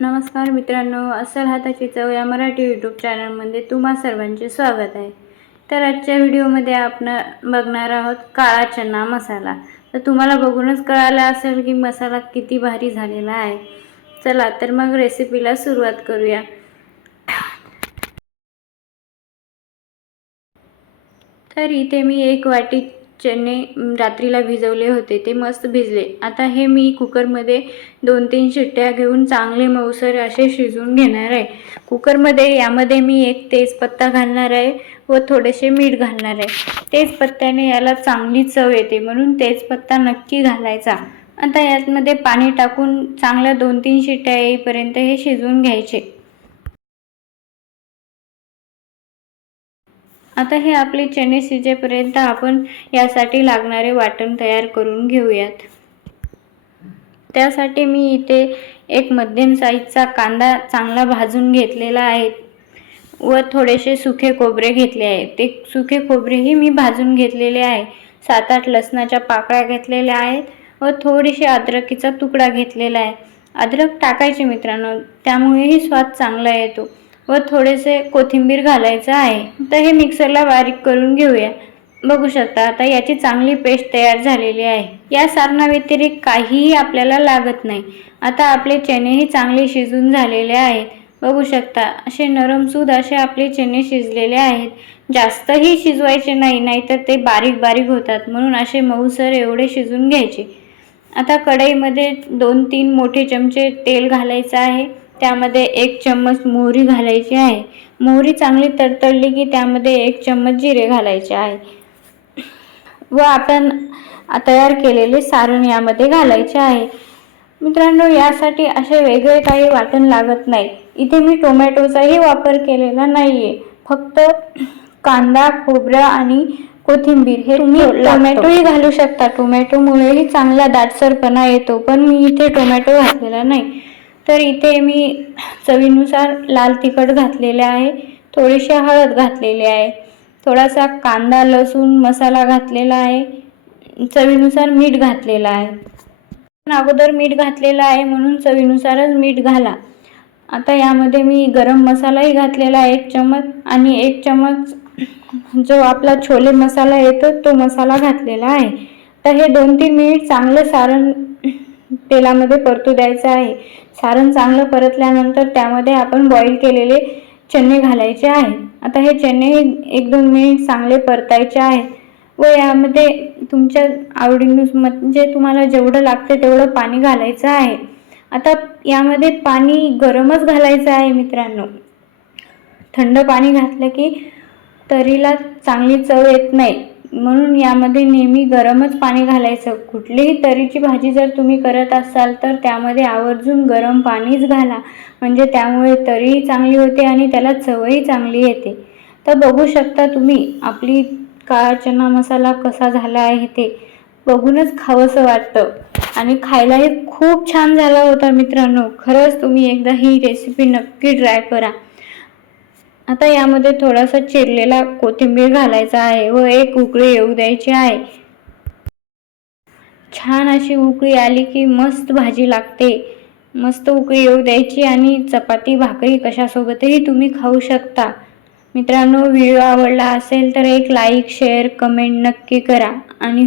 नमस्कार मित्रांनो, अस्सल हाताची चव या मराठी यूट्यूब चॅनलमध्ये तुम्हा सर्वांचे स्वागत आहे। तर आजच्या व्हिडिओमध्ये आपण बघणार आहोत काळा चना मसाला। तर तुम्हाला बघूनच कळालं असेल की मसाला किती भारी झालेला आहे। चला तर मग रेसिपीला सुरुवात करूया। तर इथे मी 1 वाटी चणे रात्रीला भिजवले होते, ते मस्त भिजले। आता हे मी कुकरमध्ये 2-3 शिट्ट्या घेऊन चांगले मऊसर असे शिजवून घेणार आहे। कुकरमध्ये यामध्ये मी 1 तेजपत्ता घालणार आहे व थोडेसे मीठ घालणार आहे। तेजपत्त्याने याला चांगली चव येते, म्हणून तेजपत्ता नक्की घालायचा। आता यामध्ये पाणी टाकून चांगल्या 2-3 शिट्ट्या येईपर्यंत हे शिजवून घ्यायचे। आता हे आपले चणे शिजेपर्यंत आपण यासाठी लागणारे वाटण तयार करून घेऊयात। त्यासाठी मी इथे 1 मध्यम साईजचा कांदा चांगला भाजून घेतलेला आहे व थोडेसे सुके खोबरे घेतले आहे। ते सुके खोबरेही मी भाजून घेतलेले आहे। 7-8 लसणाच्या पाकळ्या घेतलेल्या आहेत व थोडीशी अद्रकीचा तुकडा घेतलेला आहे। अद्रक टाकायचे मित्रांनो, त्यामुळेही स्वाद चांगला येतो व थोडेसे कोथिंबीर घालायचं आहे। तर हे मिक्सरला बारीक करून घेऊया। बघू शकता आता याची चांगली पेस्ट तयार झालेली आहे। या सारणा व्यतिरिक्त काहीही आपल्याला लागत नाही। आता आपले चणेही चांगले शिजून झालेले आहेत। बघू शकता असे नरमसूद असे आपले चणे शिजलेले आहेत। जास्तही शिजवायचे नाही, नाहीतर ते बारीक बारीक होतात, म्हणून असे मऊसर एवढे शिजून घ्यायचे। आता कढईमध्ये 2-3 मोठे चमचे तेल घालायचे आहे। त्यामध्ये 1 चम्मच मोहरी घालायची आहे। मोहरी चांगली तडतडली की त्यामध्ये 1 चम्मच जिरे घालायचे आहे व आपण तयार केलेले सारण यामध्ये घालायचे आहे। मित्रांनो, यासाठी असे वेगळे काही वाटण लागत नाही। इथे मी टोमॅटोचाही वापर केलेला नाहीये, फक्त कांदा, खोबरा आणि कोथिंबीर हे तुम्ही टोमॅटोही घालू शकता। टोमॅटोमुळेही चांगला दाटसरपणा येतो, पण मी इथे टोमॅटो घातलेला नाही। तर इथे मी चवीनुसार लाल तिखट घातलेले आहे, थोडीशी हळद घातलेली आहे, थोडासा कांदा लसूण मसाला घातलेला आहे, चवीनुसार मीठ घातलेला आहे। अगोदर मीठ घातलेला आहे म्हणून चवीनुसारच मीठ घाला। आता यामध्ये मी गरम मसालाही घातलेला आहे 1 चम्मच आणि 1 चम्मच जो आपला छोले मसाला येतो तो मसाला घातलेला आहे। तर हे 2-3 मिनिट चांगलं सारण तेलामध्ये परतू द्यायचं आहे। सारण चांगलं परतल्यानंतर त्यामध्ये आपण बॉईल केलेले चणे घालायचे आहे। आता हे चणे 1-2 मिनिट चांगले परतायचे आहेत व यामध्ये तुमच्या आवडीनुसार म्हणजे तुम्हाला जेवढं लागते तेवढं पाणी घालायचं आहे। आता यामध्ये पाणी गरमच घालायचं आहे मित्रांनो। थंड पाणी घातलं की तरीला चांगली चव येत नाही, म्हणून यामध्ये नेहमी गरमच पाणी घालायचं। कुठलीही तरीची भाजी जर तुम्ही करत असाल तर त्यामध्ये आवर्जून गरम पाणीच घाला, म्हणजे त्यामुळे तरीही चांगली होते आणि त्याला चवही चांगली येते। तर बघू शकता तुम्ही आपली काळा चना मसाला कसा झाला आहे, ते बघूनच खावंसं वाटतं आणि खायलाही खूप छान झाला होता मित्रांनो। खरंच तुम्ही एकदा ही रेसिपी नक्की ट्राय करा। आता यामध्ये थोडासा चिरलेला कोथिंबीर घालायचा आहे व 1 उकळी येऊ द्यायची आहे। छान अशी उकळी आली की मस्त भाजी लागते। मस्त उकळी येऊ द्यायची आणि चपाती भाकरी कशासोबतही तुम्ही खाऊ शकता। मित्रांनो, व्हिडिओ आवडला असेल तर एक लाईक शेअर कमेंट नक्की करा आणि